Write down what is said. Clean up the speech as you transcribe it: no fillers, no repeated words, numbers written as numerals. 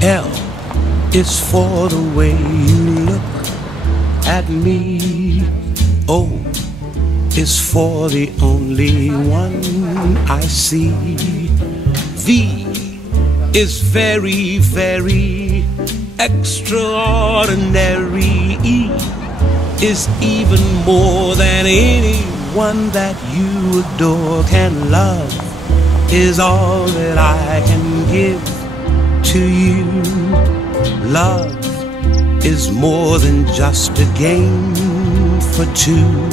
L is for the way you look at me. O is for the only one I see. V is very, very extraordinary. E is even more than anyone that you adore can love, is all that I can give to you. Love is more than just a game for two.